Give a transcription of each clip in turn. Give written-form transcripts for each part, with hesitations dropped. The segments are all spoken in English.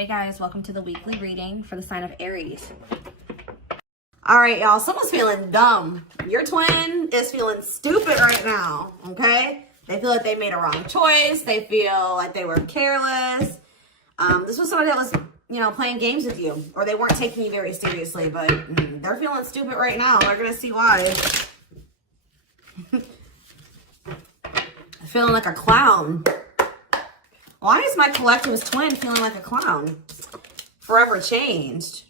Hey guys, welcome to the weekly reading for the sign of Aries. All right, y'all, someone's feeling dumb. Your twin is feeling stupid right now, okay? They feel like they made a wrong choice. They feel like they were careless. This was somebody that was, playing games with you, or they weren't taking you very seriously, but they're feeling stupid right now. They're going to see why. Feeling like a clown. Why is my collectivist twin feeling like a clown? Forever changed.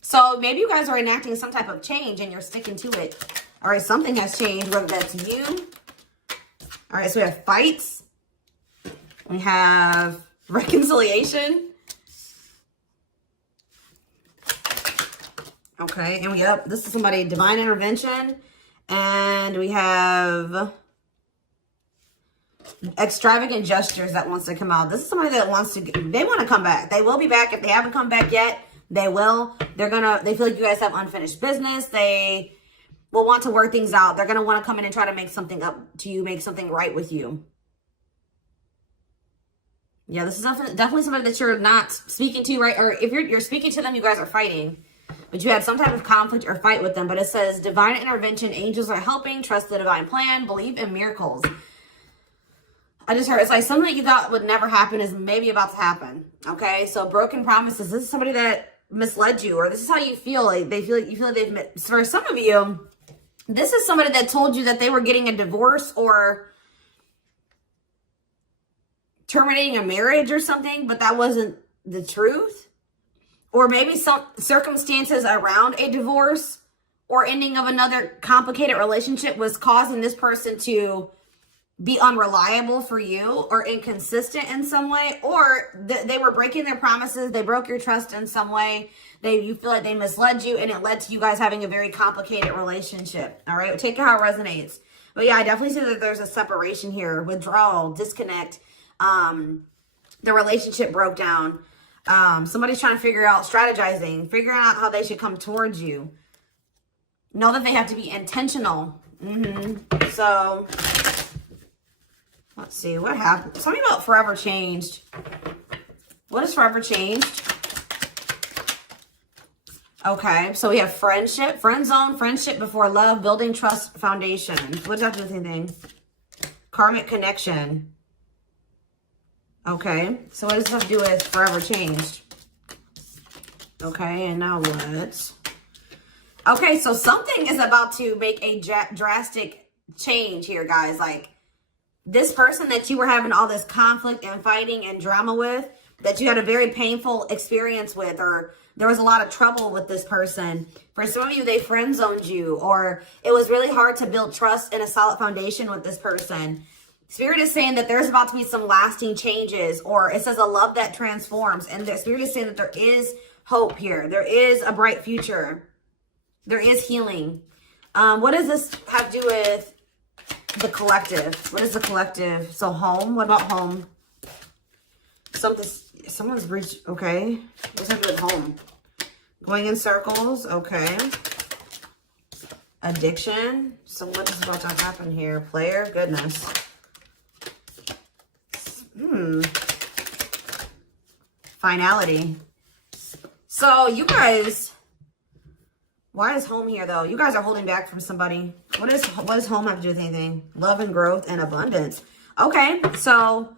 So maybe you guys are enacting some type of change and you're sticking to it. All right, something has changed, whether that's you. All right, so we have fights. We have reconciliation. Okay, and this is somebody, divine intervention. And we have extravagant gestures that wants to come out. This is somebody that wants to, they want to come back. They will be back. If they haven't come back yet, they will. They feel like you guys have unfinished business. They will want to work things out. They're going to want to come in and try to make something up to you, make something right with you. Yeah, this is definitely somebody that you're not speaking to, right? Or if you're speaking to them, you guys are fighting. But you had some type of conflict or fight with them. But it says, divine intervention, angels are helping, trust the divine plan, believe in miracles. I just heard, it's like something that you thought would never happen is maybe about to happen. Okay, so broken promises. This is somebody that misled you, or this is how you feel. Like you feel like they've, for some of you, this is somebody that told you that they were getting a divorce or terminating a marriage or something, but that wasn't the truth. Or maybe some circumstances around a divorce or ending of another complicated relationship was causing this person to be unreliable for you or inconsistent in some way, or they were breaking their promises. They broke your trust in some way. You feel like they misled you, and it led to you guys having a very complicated relationship. All right, take it how it resonates. But yeah, I definitely see that there's a separation here, withdrawal, disconnect. The relationship broke down. Somebody's trying to figure out, strategizing, figuring out how they should come towards you. Know that they have to be intentional. So let's see, what happened? Something about forever changed. What is forever changed? Okay, so we have friendship, friend zone, friendship before love, building trust foundation. What does that have to do with anything? Karmic connection. Okay, so what does this have to do with forever changed? Okay, and now what? Okay, so something is about to make a drastic change here, guys. Like, this person that you were having all this conflict and fighting and drama with, that you had a very painful experience with, or there was a lot of trouble with this person. For some of you, they friend zoned you, or it was really hard to build trust and a solid foundation with this person. Spirit is saying that there's about to be some lasting changes, or it says a love that transforms. And the Spirit is saying that there is hope here. There is a bright future. There is healing. What does this have to do with the collective? What is the collective? So home. What about home? Someone's breached. Okay. What does that have to do with home? Going in circles. Okay. Addiction. So what is about to happen here? Player. Goodness. Finality. So you guys, why is home here though? You guys are holding back from somebody. What does home have to do with anything? Love and growth and abundance. Okay, so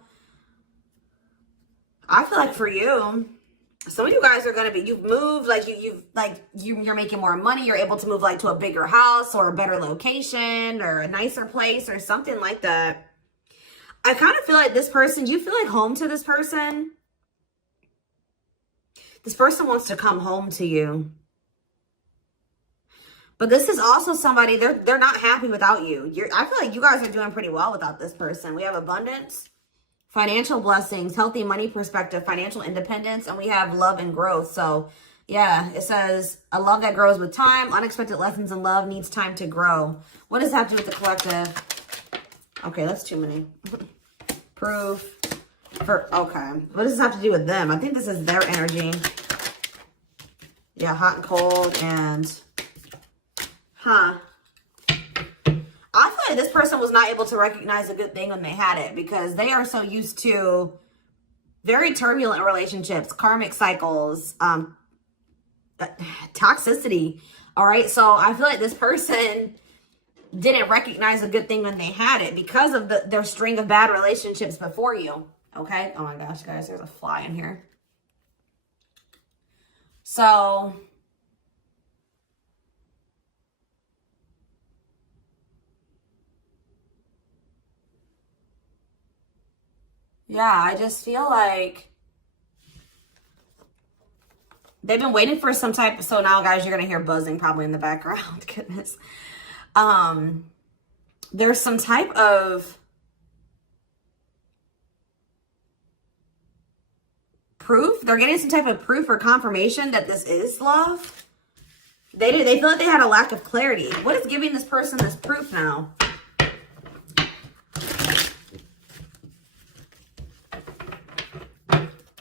I feel like for you, some of you guys are gonna be, you've moved, like you're making more money. You're able to move like to a bigger house or a better location or a nicer place or something like that. I kind of feel like this person, do you feel like home to this person? This person wants to come home to you. But this is also somebody, they're not happy without you. I feel like you guys are doing pretty well without this person. We have abundance, financial blessings, healthy money perspective, financial independence, and we have love and growth. So yeah, it says a love that grows with time. Unexpected lessons in love needs time to grow. What does that have to do with the collective? Okay, that's too many. Proof. Okay. What does this have to do with them? I think this is their energy. Yeah, hot and cold and... I feel like this person was not able to recognize a good thing when they had it, because they are so used to Very turbulent relationships, karmic cycles, toxicity. All right. So I feel like this person didn't recognize a good thing when they had it because of their string of bad relationships before you. Okay. Oh my gosh, guys, there's a fly in here. So yeah, I just feel like they've been waiting for some type. So now, guys, you're going to hear buzzing probably in the background. Goodness. There's some type of proof. They're getting some type of proof or confirmation that this is love. They feel like they had a lack of clarity. What is giving this person this proof now?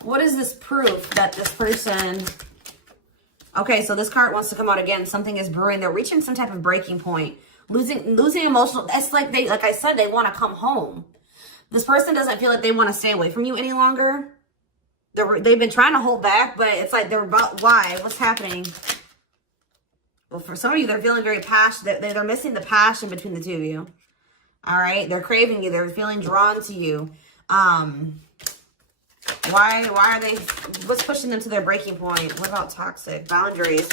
What is this proof that this person... Okay, so this card wants to come out again. Something is brewing. They're reaching some type of breaking point. Losing emotional... It's like like I said, they want to come home. This person doesn't feel like they want to stay away from you any longer. They've been trying to hold back, but it's like they're about... Why? What's happening? Well, for some of you, they're feeling very passionate. They're missing the passion between the two of you. All right? They're craving you. They're feeling drawn to you. Why are they... What's pushing them to their breaking point? What about toxic? Boundaries.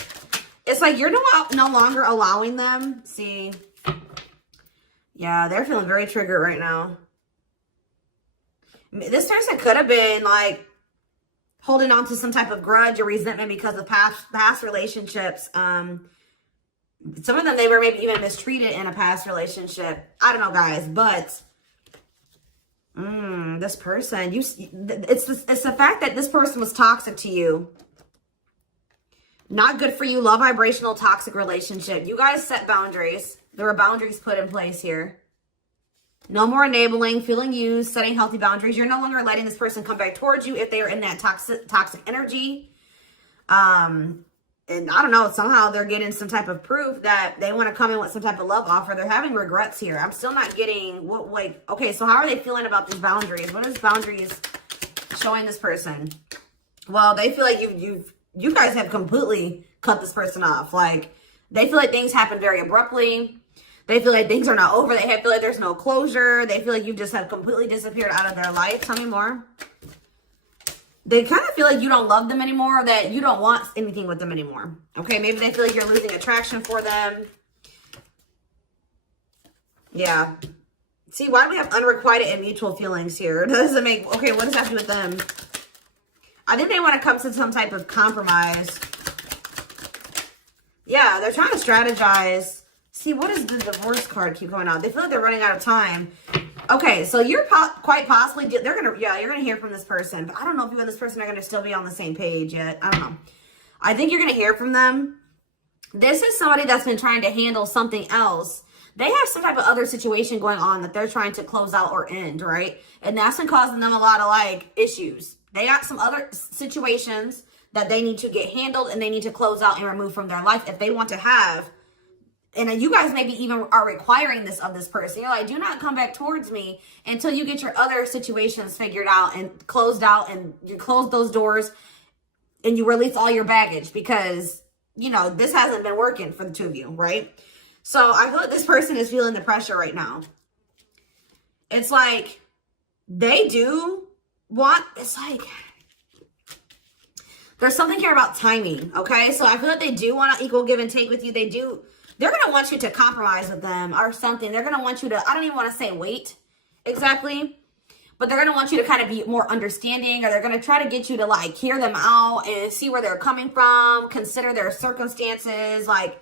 It's like you're no longer allowing them. See? Yeah, they're feeling very triggered right now. This person could have been like holding on to some type of grudge or resentment because of past relationships. Some of them, they were maybe even mistreated in a past relationship. I don't know, guys, but this person, it's the fact that this person was toxic to you. Not good for you. Low vibrational toxic relationship. You guys set boundaries. There were boundaries put in place here. No more enabling, feeling used, setting healthy boundaries. You're no longer letting this person come back towards you if they are in that toxic energy. And I don't know, somehow they're getting some type of proof that they want to come in with some type of love offer. They're having regrets here. I'm still not getting what, like, okay, so how are they feeling about these boundaries? What is boundaries showing this person? Well, they feel like you guys have completely cut this person off. Like, they feel like things happen very abruptly. They feel like things are not over. They feel like there's no closure. They feel like you just have completely disappeared out of their life. Tell me more. They kind of feel like you don't love them anymore, or that you don't want anything with them anymore. Okay, maybe they feel like you're losing attraction for them. Yeah. See, why do we have unrequited and mutual feelings here? Does it make... Okay, what does that have to do with them? I think they want to come to some type of compromise. Yeah, they're trying to strategize. See, what does the divorce card keep going on? They feel like they're running out of time. Okay, so you're quite possibly... you're going to hear from this person. But I don't know if you and this person are going to still be on the same page yet. I don't know. I think you're going to hear from them. This is somebody that's been trying to handle something else. They have some type of other situation going on that they're trying to close out or end, right? And that's been causing them a lot of, like, issues. They got some other situations that they need to get handled and they need to close out and remove from their life if they want to have... And you guys maybe even are requiring this of this person. You're like, do not come back towards me until you get your other situations figured out and closed out, and you close those doors and you release all your baggage, because, you know, this hasn't been working for the two of you, right? So I feel like this person is feeling the pressure right now. It's like they do want, it's like, there's something here about timing, okay? So I feel like they do want to equal give and take with you. They're going to want you to compromise with them or something. They're going to want you to, I don't even want to say wait exactly, but they're going to want you to kind of be more understanding, or they're going to try to get you to, like, hear them out and see where they're coming from, consider their circumstances. Like,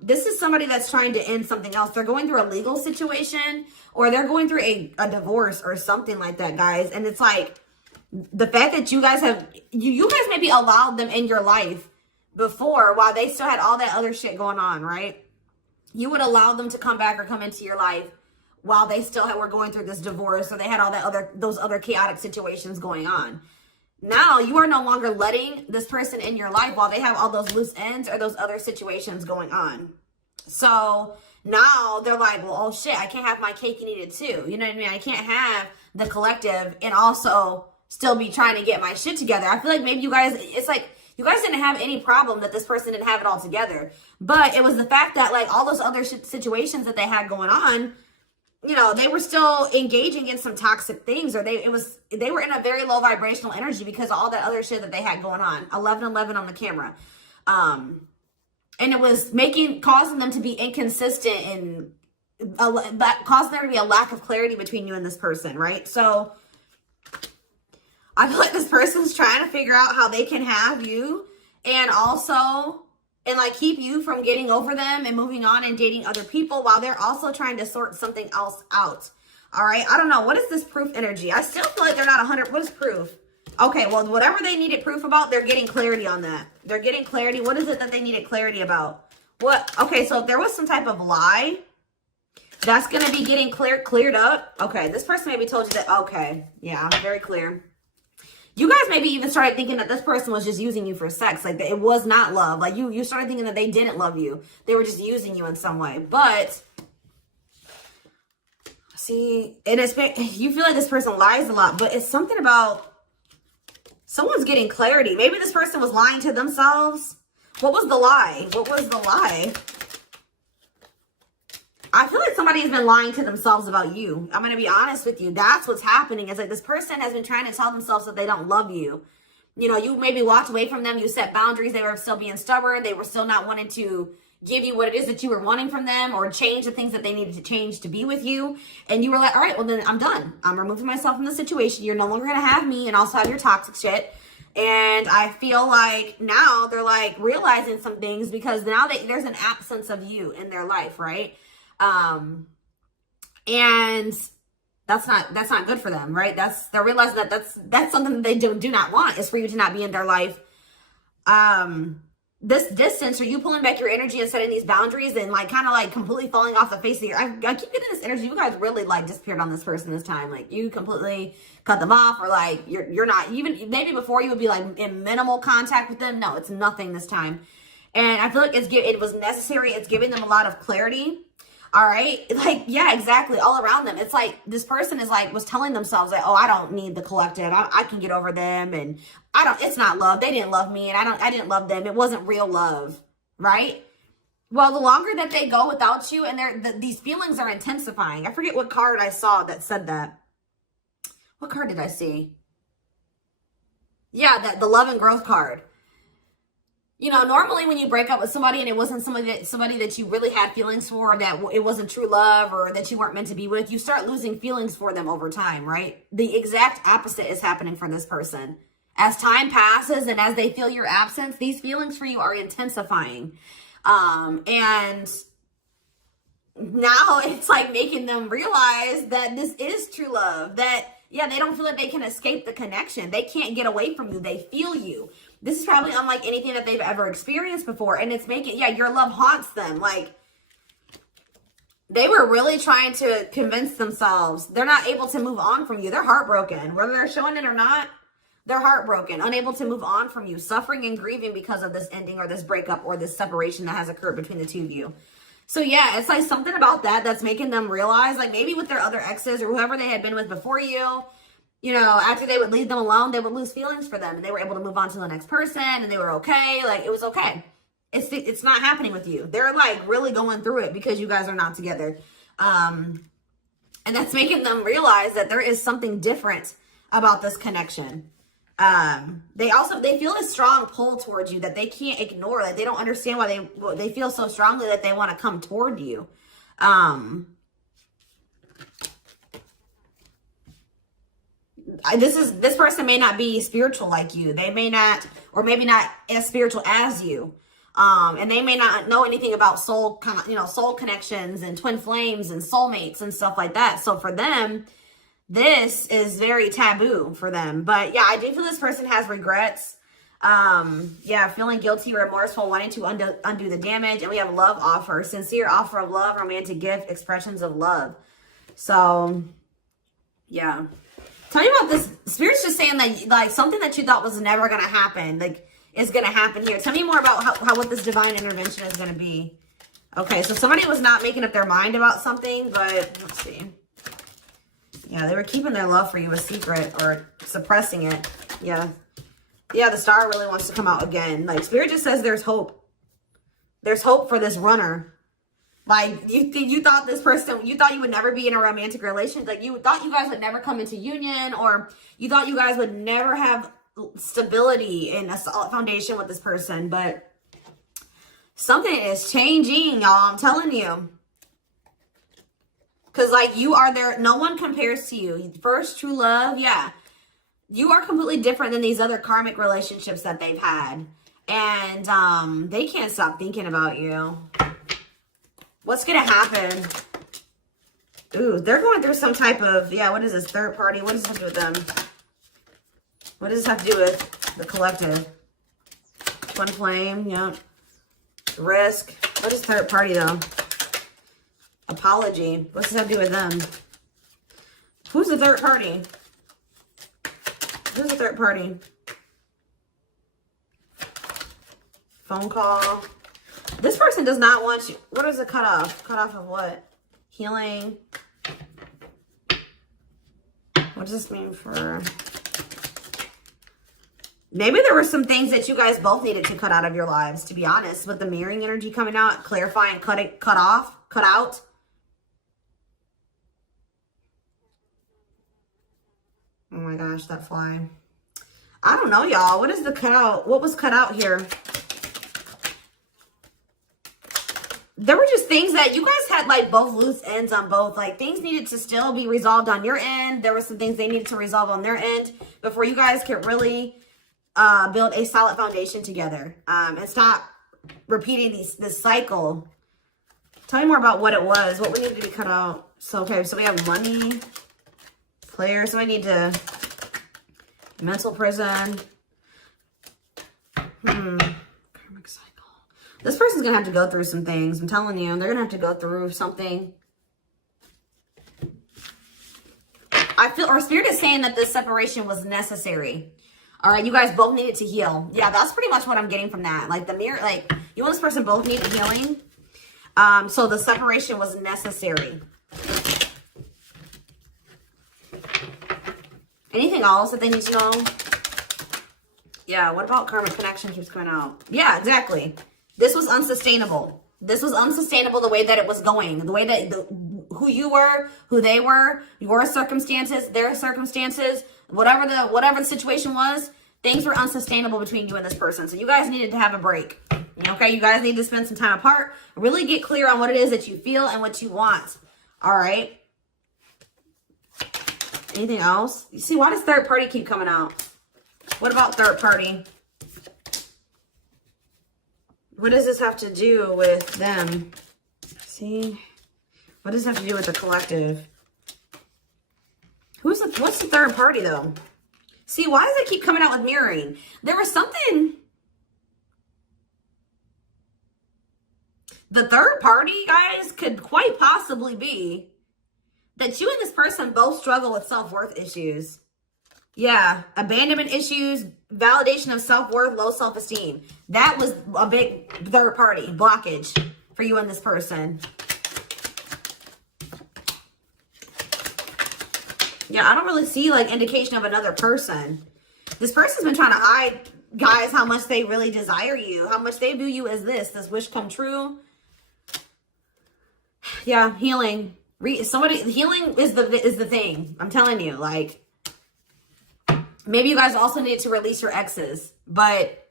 this is somebody that's trying to end something else. They're going through a legal situation, or they're going through a divorce or something like that, guys. And it's like the fact that you guys have, you guys maybe allowed them in your life before while they still had all that other shit going on, right? You would allow them to come back or come into your life while they still were going through this divorce, or they had all that those other chaotic situations going on. Now you are no longer letting this person in your life while they have all those loose ends or those other situations going on. So now they're like, well, oh shit, I can't have my cake and eat it too. You know what I mean? I can't have the collective and also still be trying to get my shit together. I feel like maybe you guys, it's like, you guys didn't have any problem that this person didn't have it all together. But it was the fact that like all those other situations that they had going on, you know, they were still engaging in some toxic things, or they were in a very low vibrational energy because of all that other shit that they had going on. 1111 on the camera. And it was causing them to be inconsistent and causing there to be a lack of clarity between you and this person, right? So I feel like this person's trying to figure out how they can have you and like keep you from getting over them and moving on and dating other people while they're also trying to sort something else out. All right. I don't know. What is this proof energy? I still feel like they're not 100. What is proof? Okay. Well, whatever they needed proof about, they're getting clarity on that. They're getting clarity. What is it that they needed clarity about? What? Okay. So if there was some type of lie, that's going to be getting cleared up. Okay. This person maybe told you that. Okay. Yeah. I'm very clear. You guys maybe even started thinking that this person was just using you for sex. Like, it was not love. Like, you started thinking that they didn't love you. They were just using you in some way. But, see, and you feel like this person lies a lot. But it's something about someone's getting clarity. Maybe this person was lying to themselves. What was the lie? What was the lie? I feel like somebody has been lying to themselves about you. I'm going to be honest with you. That's what's happening. It's like this person has been trying to tell themselves that they don't love you. You know, you maybe walked away from them. You set boundaries. They were still being stubborn. They were still not wanting to give you what it is that you were wanting from them or change the things that they needed to change to be with you. And you were like, all right, well, then I'm done. I'm removing myself from the situation. You're no longer going to have me and also have your toxic shit. And I feel like now they're like realizing some things because now there's an absence of you in their life, right? And that's not good for them, right? They're realizing that that's something that they do not want, is for you to not be in their life. This distance, or you pulling back your energy and setting these boundaries and like kind of like completely falling off the face of I keep getting this energy. You guys really like disappeared on this person this time. Like you completely cut them off, or like you're not even, maybe before you would be like in minimal contact with them. No, it's nothing this time. And I feel like it was necessary. It's giving them a lot of clarity. All right. Like, yeah, exactly. All around them. It's like this person was telling themselves like, oh, I don't need the collective. I can get over them. And it's not love. They didn't love me. And I didn't love them. It wasn't real love. Right. Well, the longer that they go without you and these feelings are intensifying. I forget what card I saw that said that. What card did I see? Yeah, the love and growth card. You know, normally when you break up with somebody and it wasn't somebody that you really had feelings for, that it wasn't true love or that you weren't meant to be with, you start losing feelings for them over time, right? The exact opposite is happening for this person. As time passes and as they feel your absence, these feelings for you are intensifying. And now it's like making them realize that this is true love, that, yeah, they don't feel like they can escape the connection. They can't get away from you. They feel you. This is probably unlike anything that they've ever experienced before. And it's making, yeah, your love haunts them. Like, they were really trying to convince themselves they're not able to move on from you. They're heartbroken. Whether they're showing it or not, they're heartbroken, unable to move on from you, suffering and grieving because of this ending or this breakup or this separation that has occurred between the two of you. So, yeah, it's like something about that's making them realize, like maybe with their other exes or whoever they had been with before you know, after they would leave them alone, they would lose feelings for them and they were able to move on to the next person and they were okay. Like, it was okay. It's not happening with you. They're like really going through it because you guys are not together. And that's making them realize that there is something different about this connection. They feel a strong pull towards you that they can't ignore. Like, they don't understand why they feel so strongly that they want to come toward you. This person may not be spiritual like you. They may not, or maybe not as spiritual as you. And they may not know anything about soul connections and twin flames and soulmates and stuff like that. So for them, this is very taboo for them. But yeah, I do feel this person has regrets. Yeah, feeling guilty, remorseful, wanting to undo the damage. And we have love offer, sincere offer of love, romantic gift, expressions of love. So yeah. Tell me about this. Spirit's just saying that, like, something that you thought was never going to happen, like, is going to happen here. Tell me more about how what this divine intervention is going to be. Okay, so somebody was not making up their mind about something, but let's see. Yeah, they were keeping their love for you a secret or suppressing it. Yeah. Yeah, the star really wants to come out again. Like, Spirit just says there's hope. There's hope for this runner. Like, you thought this person, you thought you would never be in a romantic relationship. Like, you thought you guys would never come into union, or you thought you guys would never have stability and a solid foundation with this person. But something is changing, y'all. I'm telling you. Because, like, you are there. No one compares to you. First true love, yeah. You are completely different than these other karmic relationships that they've had. And they can't stop thinking about you. What's going to happen? Ooh, they're going through some type of, yeah, what is this? Third party? What does this have to do with them? What does this have to do with the collective? Twin flame, yep. Risk. What is third party, though? Apology. What's this have to do with them? Who's the third party? Who's the third party? Phone call. This person does not want you. What is the cutoff? Cutoff of what? Healing. What does this mean for... Maybe there were some things that you guys both needed to cut out of your lives, to be honest. With the mirroring energy coming out, clarifying, cut out. Oh my gosh, that fly. I don't know, y'all. What is the cutout? What was cut out here? There were just things that you guys had, like, both loose ends on both. Like, things needed to still be resolved on your end. There were some things they needed to resolve on their end before you guys could really build a solid foundation together. And stop repeating this cycle. Tell me more about what it was. What we needed to be cut out. So, okay, so we have money. Player. So I need to... Mental prison. Karmic cycle. This person's going to have to go through some things. I'm telling you. They're going to have to go through something. I feel, or Spirit is saying that this separation was necessary. All right. You guys both needed to heal. Yeah, that's pretty much what I'm getting from that. Like the mirror, like you and this person both needed healing. So the separation was necessary. Anything else that they need to know? Yeah, what about karmic connection keeps coming out? Yeah, exactly. This was unsustainable. This was unsustainable the way that it was going. The way that, who you were, who they were, your circumstances, their circumstances, whatever the situation was, things were unsustainable between you and this person. So you guys needed to have a break. Okay, you guys need to spend some time apart. Really get clear on what it is that you feel and what you want. All right. Anything else? You see, why does third party keep coming out? What about third party? What does this have to do with them? See? What does this have to do with the collective? What's the third party, though? See, why does it keep coming out with mirroring? There was something... The third party, guys, could quite possibly be that you and this person both struggle with self-worth issues. Yeah, abandonment issues, validation of self-worth, low self-esteem. That was a big third party blockage for you and this person. Yeah, I don't really see like indication of another person. This person's been trying to hide, guys, how much they really desire you, how much they view you as this wish come true. Yeah, healing. Healing is the thing. I'm telling you, like, maybe you guys also need to release your exes, but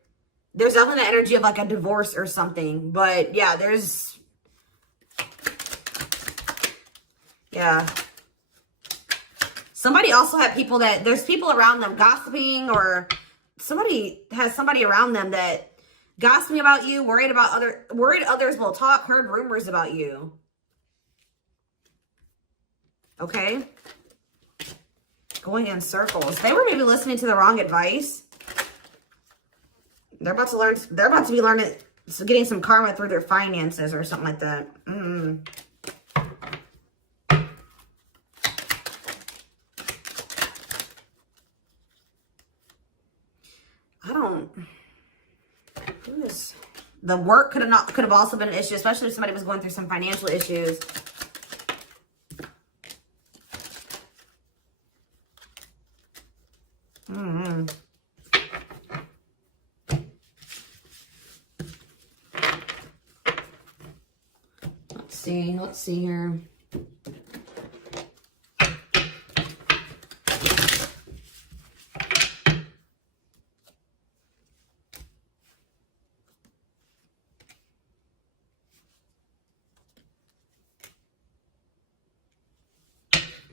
there's definitely the energy of like a divorce or something. But yeah, somebody also had people there's people around them gossiping, or somebody has somebody around them that gossiping about you, worried others will talk, heard rumors about you. Okay. Going in circles. They were maybe listening to the wrong advice. They're about to be learning, getting some karma through their finances or something like that. The work could have also been an issue, especially if somebody was going through some financial issues. see. Let's see here.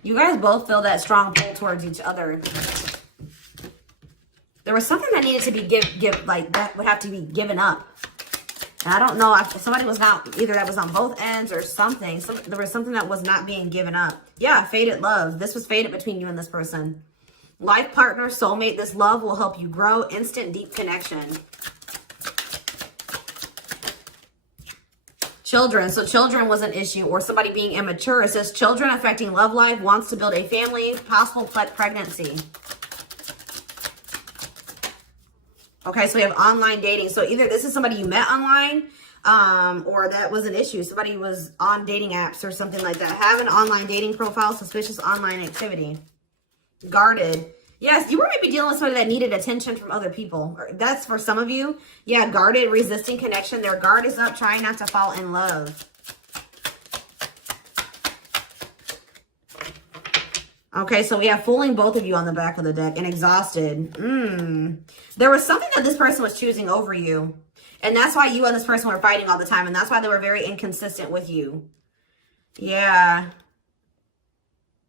You guys both feel that strong pull towards each other. There was something that needed to be like that would have to be given up. And I don't know if somebody was not, either that was on both ends or something. There was something that was not being given up. Yeah, fated love. This was fated between you and this person. Life partner, soulmate. This love will help you grow. Instant, deep connection. Children. So children was an issue, or somebody being immature. It says children affecting love life, wants to build a family, possible pregnancy. Okay, so we have online dating. So either this is somebody you met online, or that was an issue. Somebody was on dating apps or something like that. Have an online dating profile, suspicious online activity. Guarded. Yes, you were maybe dealing with somebody that needed attention from other people. That's for some of you. Yeah, guarded, resisting connection. Their guard is up, trying not to fall in love. Okay, so we have fooling both of you on the back of the deck and exhausted. There was something that this person was choosing over you. And that's why you and this person were fighting all the time. And that's why they were very inconsistent with you. Yeah.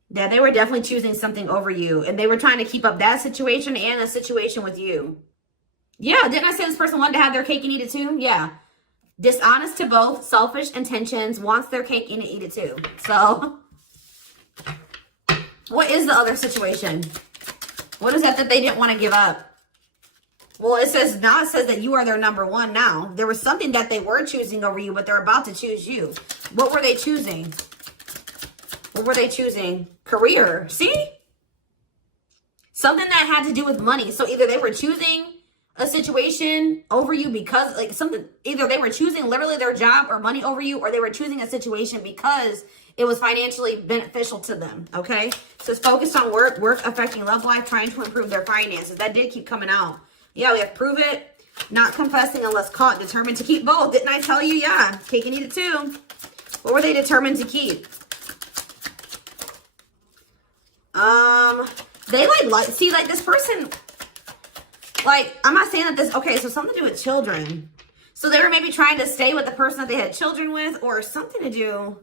Yeah, they were definitely choosing something over you. And they were trying to keep up that situation and a situation with you. Yeah, didn't I say this person wanted to have their cake and eat it too? Yeah. Dishonest to both, selfish intentions, wants their cake and eat it too. So, what is the other situation? What is that they didn't want to give up? Well, it says, now it says that you are their number one now. There was something that they were choosing over you, but they're about to choose you. What were they choosing? What were they choosing? Career. See? Something that had to do with money. So either they were choosing a situation over you because, like, something, either they were choosing literally their job or money over you, or they were choosing a situation because it was financially beneficial to them, okay? So it's focused on work affecting love life, trying to improve their finances. That did keep coming out. Yeah, we have prove it, not confessing unless caught, determined to keep both. Didn't I tell you? Yeah, cake and eat it too. What were they determined to keep? They see, like this person, like, I'm not saying that this, okay, so something to do with children. So they were maybe trying to stay with the person that they had children with, or something to do,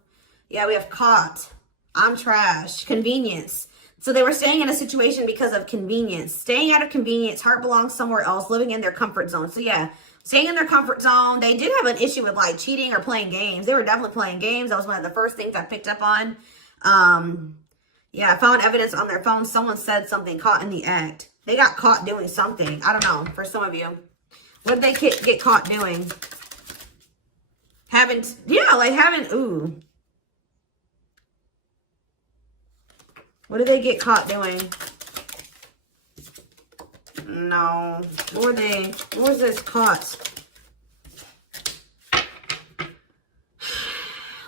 yeah, we have caught, I'm trash, convenience. So they were staying in a situation because of convenience. Staying out of convenience, heart belongs somewhere else, living in their comfort zone. So yeah, staying in their comfort zone. They did have an issue with like cheating or playing games. They were definitely playing games. That was one of the first things I picked up on. Yeah, I found evidence on their phone. Someone said something, caught in the act. They got caught doing something. I don't know, for some of you. What did they get caught doing? Ooh. What did they get caught doing? No. What was this caught?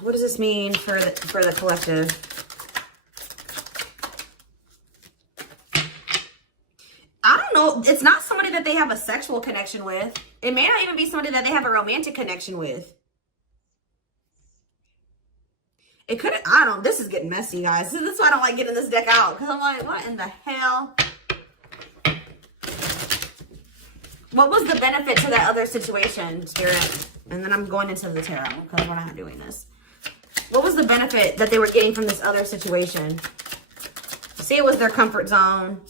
What does this mean for the collective? I don't know. It's not somebody that they have a sexual connection with. It may not even be somebody that they have a romantic connection with. It could, this is getting messy, guys. This is why I don't like getting this deck out. Because I'm like, what in the hell? What was the benefit to that other situation, Spirit? And then I'm going into the tarot because we're not doing this. What was the benefit that they were getting from this other situation? See, it was their comfort zone.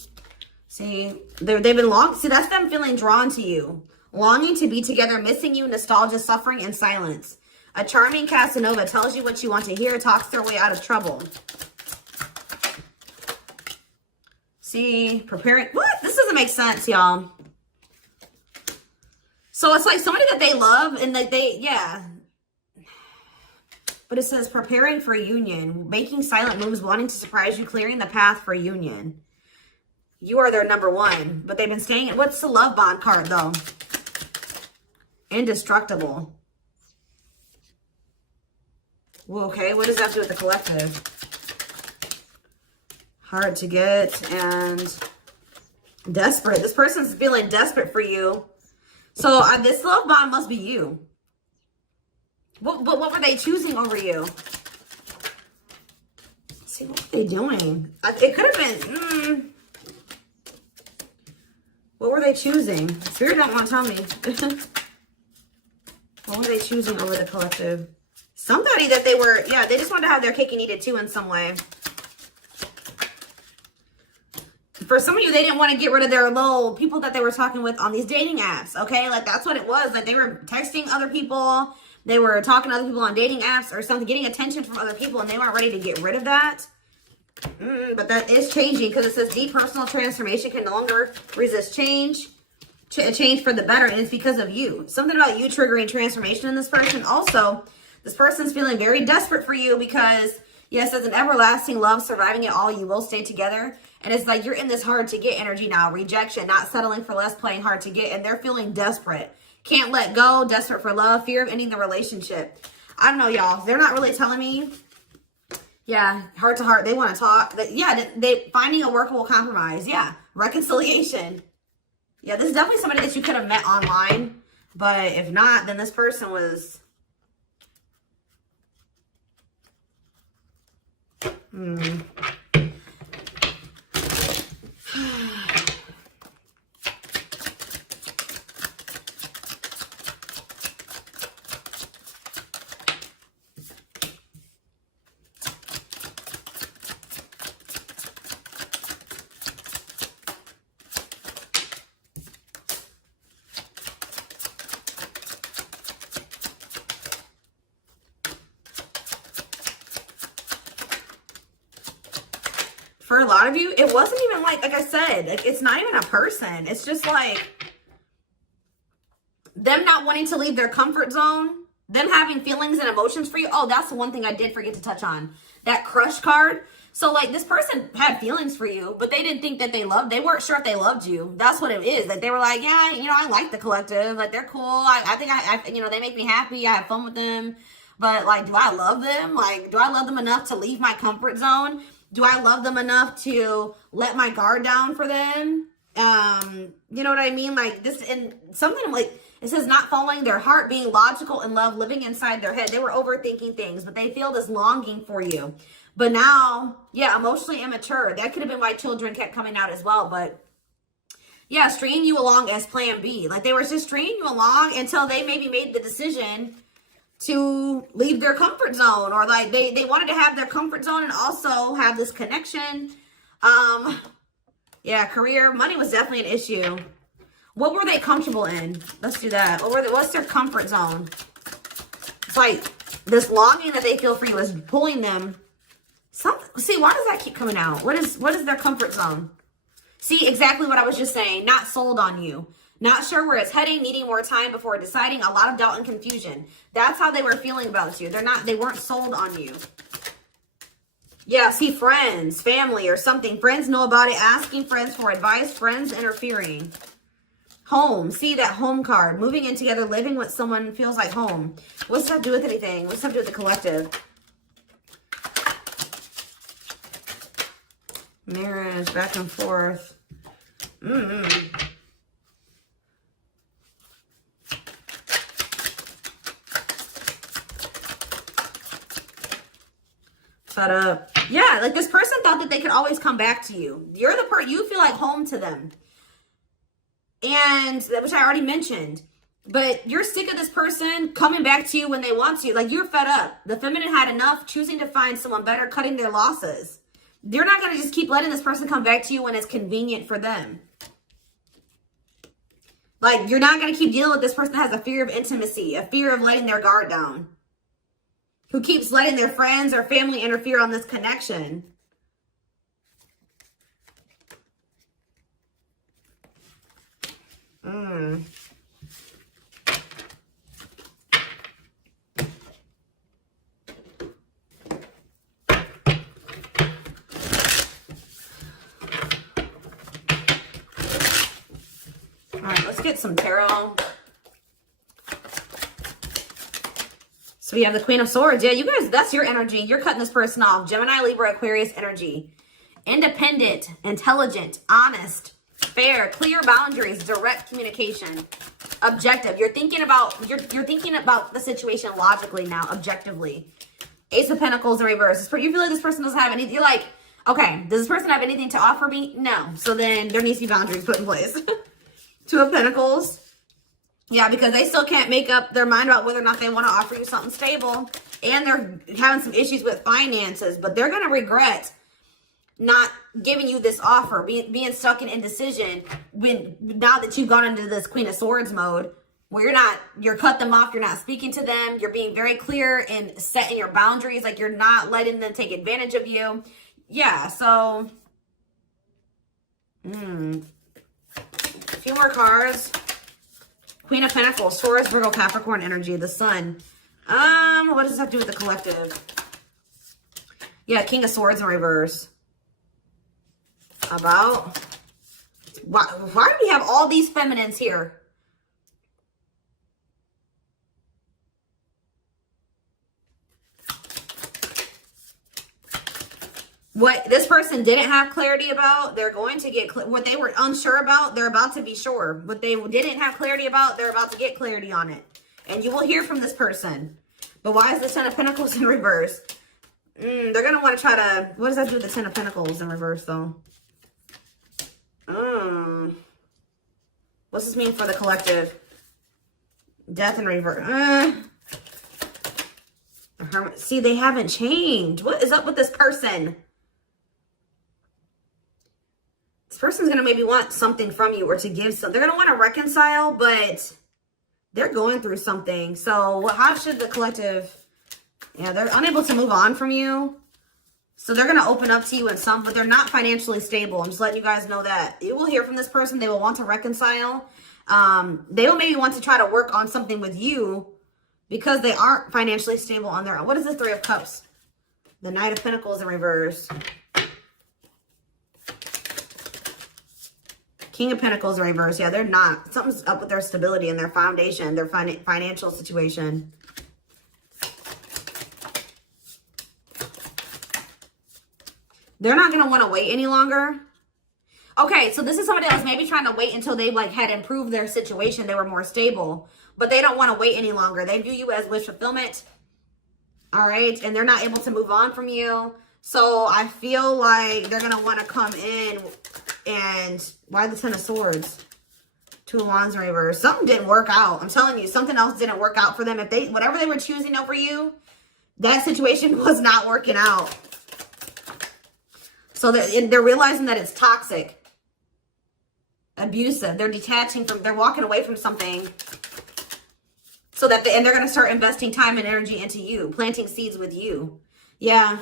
See, they've been see, that's them feeling drawn to you. Longing to be together, missing you, nostalgia, suffering, and silence. A charming Casanova tells you what you want to hear, talks their way out of trouble. See, preparing. What? This doesn't make sense, y'all. So it's like somebody that they love and that yeah. But it says preparing for union, making silent moves, wanting to surprise you, clearing the path for union. You are their number one, but they've been staying. What's the love bond card, though? Indestructible. Well, okay, what does that have to do with the collective? Hard to get and desperate. This person's feeling desperate for you. So this love bond must be you. What were they choosing over you? Let's see, what were they doing? It could have been... What were they choosing? Spirit don't want to tell me. What were they choosing over the collective? Somebody that they were... Yeah, they just wanted to have their cake and eat it too in some way. For some of you, they didn't want to get rid of their little people that they were talking with on these dating apps, okay? Like, that's what it was. Like, they were texting other people. They were talking to other people on dating apps or something, getting attention from other people, and they weren't ready to get rid of that. But that is changing because it says deep personal transformation can no longer resist change. Change for the better, and it's because of you. Something about you triggering transformation in this person. Also, this person's feeling very desperate for you because, yes, as an everlasting love, surviving it all, you will stay together. And it's like you're in this hard to get energy now. Rejection, not settling for less, playing hard to get. And they're feeling desperate. Can't let go, desperate for love, fear of ending the relationship. I don't know, y'all. They're not really telling me. Yeah, heart to heart. They want to talk. Yeah, they finding a workable compromise. Yeah, reconciliation. Yeah, this is definitely somebody that you could have met online. But if not, then this person was... For a lot of you, it wasn't even like I said, like it's not even a person. It's just like them not wanting to leave their comfort zone, them having feelings and emotions for you. Oh, that's the one thing I did forget to touch on. That crush card. So like this person had feelings for you, but they didn't think that they weren't sure if they loved you. That's what it is. Like they were like, yeah, you know, I like the collective. Like they're cool. I think I you know, they make me happy. I have fun with them. But like, do I love them? Like, do I love them enough to leave my comfort zone? Do I love them enough to let my guard down for them? You know what I mean? Like this, and something like, it says not following their heart, being logical in love, living inside their head. They were overthinking things, but they feel this longing for you. But now, yeah, emotionally immature. That could have been why children kept coming out as well. But yeah, stringing you along as plan B. Like they were just stringing you along until they maybe made the decision to leave their comfort zone, or like they wanted to have their comfort zone and also have this connection. Yeah, career, money was definitely an issue. What were they comfortable in? Let's do that. What's their comfort zone? It's like this longing that they feel for you is pulling them. See, why does that keep coming out? What is their comfort zone? See, exactly what I was just saying. Not sold on you. Not sure where it's heading, needing more time before deciding, a lot of doubt and confusion. That's how they were feeling about you. They weren't sold on you. Yeah, see, friends, family or something. Friends know about it, asking friends for advice, friends interfering. Home, see that home card. Moving in together, living with someone feels like home. What's that do with anything? What's that do with the collective? Marriage, back and forth. Fed up. Yeah, like this person thought that they could always come back to you. You're the you feel like home to them. And, which I already mentioned. But you're sick of this person coming back to you when they want to. Like, you're fed up. The feminine had enough, choosing to find someone better, cutting their losses. You're not going to just keep letting this person come back to you when it's convenient for them. Like, you're not going to keep dealing with this person that has a fear of intimacy, a fear of letting their guard down, who keeps letting their friends or family interfere on this connection. All right, let's get some tarot. So we have the Queen of Swords. Yeah, you guys, that's your energy. You're cutting this person off. Gemini, Libra, Aquarius energy. Independent, intelligent, honest. fair, clear boundaries, direct communication, objective. You're thinking about the situation logically now, objectively. Ace of Pentacles in reverse. You feel like this person doesn't have anything. You're like, okay, does this person have anything to offer me? No. So then there needs to be boundaries put in place. Two of Pentacles. Yeah, because they still can't make up their mind about whether or not they want to offer you something stable. And they're having some issues with finances, but they're going to regret not giving you this offer, being stuck in indecision now that you've gone into this Queen of Swords mode, where you're cut them off, you're not speaking to them, you're being very clear and setting your boundaries, like you're not letting them take advantage of you. Yeah, so a few more cards. Queen of Pentacles, Taurus, Virgo, Capricorn energy, the Sun. What does this have to do with the collective? Yeah, King of Swords in reverse. About why do we have all these feminines here? What this person didn't have clarity about, they're going to get what they were unsure about, they're about to be sure. What they didn't have clarity about, they're about to get clarity on it. And you will hear from this person. But why is the Ten of Pentacles in reverse? They're going to want to try to, what does that do with the Ten of Pentacles in reverse though? What's this mean for the collective? Death in reverse. See, they haven't changed. What is up with this person? This person's going to maybe want something from you or to give something. They're going to want to reconcile, but they're going through something. So how should the collective... Yeah, they're unable to move on from you. So they're going to open up to you in some, but they're not financially stable. I'm just letting you guys know that. You will hear from this person. They will want to reconcile. They will maybe want to try to work on something with you because they aren't financially stable on their own. What is the Three of Cups? The Knight of Pentacles in reverse. King of Pentacles in reverse. Yeah, they're not. Something's up with their stability and their foundation, their financial situation. They're not going to want to wait any longer. Okay, so this is somebody that was maybe trying to wait until they had improved their situation. They were more stable. But they don't want to wait any longer. They view you as wish fulfillment. All right? And they're not able to move on from you. So I feel like they're going to want to come in and... Why the Ten of Swords? Two of Wands in reverse. Something didn't work out. I'm telling you, something else didn't work out for them. If whatever they were choosing over you, that situation was not working out. So they're realizing that it's toxic, abusive. They're detaching from, they're walking away from something. So that, and they're going to start investing time and energy into you, planting seeds with you. Yeah.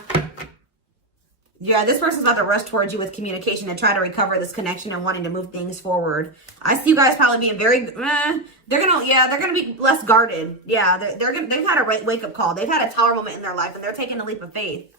Yeah, this person's about to rush towards you with communication and try to recover this connection and wanting to move things forward. I see you guys probably being very, they're going to be less guarded. Yeah, they've had a wake-up call. They've had a tower moment in their life and they're taking a leap of faith.